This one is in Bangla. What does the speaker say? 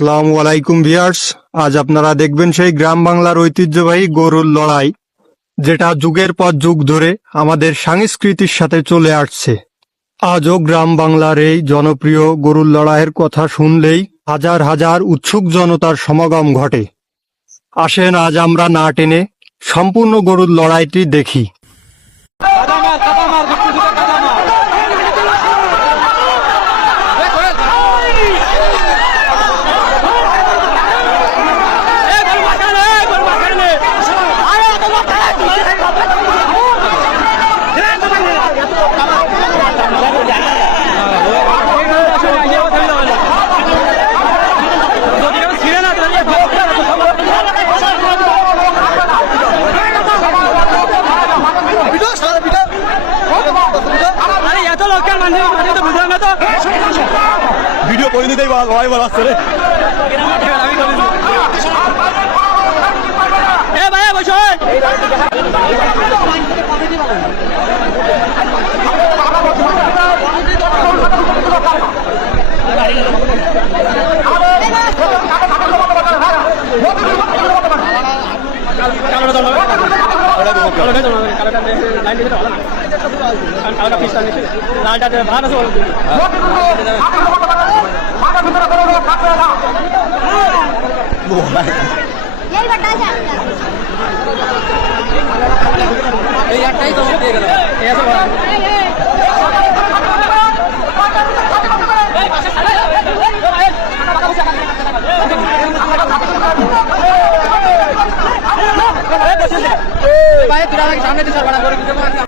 আসসালামু আলাইকুম ভিউয়ার্স, আজ আপনারা দেখবেন সেই গ্রাম বাংলার ঐতিহ্যবাহী গরুর লড়াই, যেটা যুগের পর যুগ ধরে আমাদের সংস্কৃতির সাথে চলে আসছে। আজও গ্রাম বাংলার এই জনপ্রিয় গরুর লড়াইয়ের কথা শুনলেই হাজার হাজার উৎসুক জনতার সমাগম ঘটে। আসেন আজ আমরা না টেনে সম্পূর্ণ গরুর লড়াইটি দেখি। ভিডিও করে নিতেই ভাই বল আসছে রে এ ভাই বসো সামনে